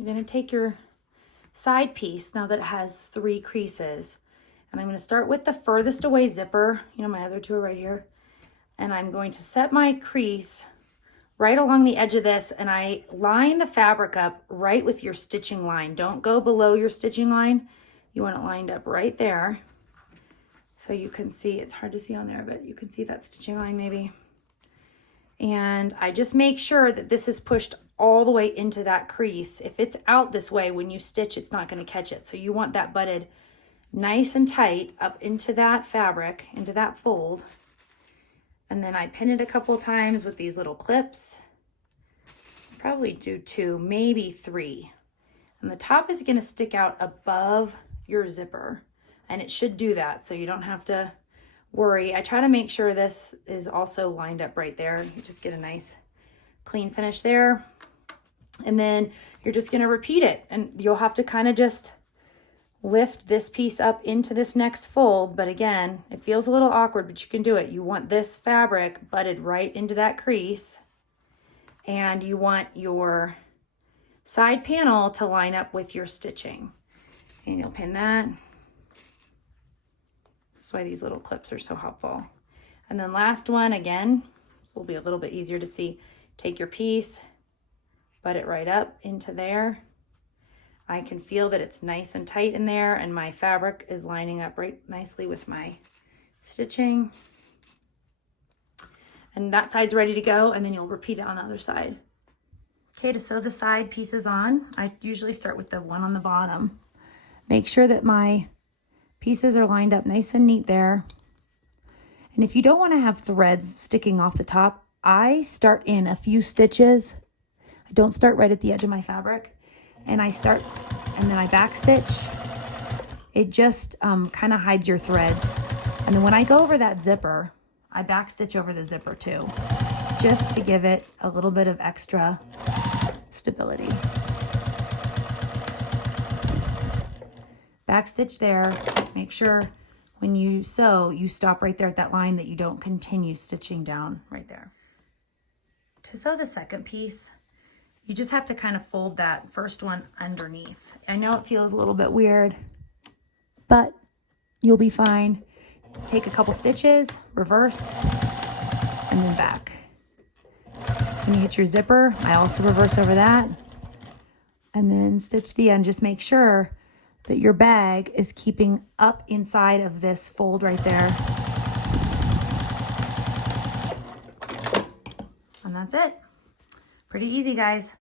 you're gonna take your side piece, now that it has 3 creases, and I'm gonna start with the furthest away zipper. You know, my other 2 are right here. And I'm going to set my crease right along the edge of this, and I line the fabric up right with your stitching line. Don't go below your stitching line. You want it lined up right there. So you can see, it's hard to see on there, but you can see that stitching line maybe. And I just make sure that this is pushed all the way into that crease. If it's out this way, when you stitch, it's not going to catch it. So you want that butted nice and tight up into that fabric, into that fold. And then I pin it a couple times with these little clips. Probably do 2, maybe 3. And the top is going to stick out above your zipper. And it should do that, so you don't have to worry. I try to make sure this is also lined up right there. You just get a nice clean finish there. And then you're just going to repeat it. And you'll have to kind of just lift this piece up into this next fold. But again, it feels a little awkward, but you can do it. You want this fabric butted right into that crease. And you want your side panel to line up with your stitching. And you'll pin that. That's why these little clips are so helpful. And then last one, again, this will be a little bit easier to see. Take your piece, butt it right up into there. I can feel that it's nice and tight in there, and my fabric is lining up right nicely with my stitching. And that side's ready to go, and then you'll repeat it on the other side. Okay, to sew the side pieces on, I usually start with the one on the bottom. Make sure that my pieces are lined up nice and neat there. And if you don't want to have threads sticking off the top, I start in a few stitches. I don't start right at the edge of my fabric. And I start, and then I back stitch. It just kind of hides your threads. And then when I go over that zipper, I back stitch over the zipper too, just to give it a little bit of extra stability. Back stitch there. Make sure when you sew, you stop right there at that line, that you don't continue stitching down right there. To sew the second piece, you just have to kind of fold that first one underneath. I know it feels a little bit weird, but you'll be fine. Take a couple stitches, reverse, and then back. When you get your zipper, I also reverse over that, and then stitch the end. Just make sure that your bag is keeping up inside of this fold right there. And that's it. Pretty easy, guys.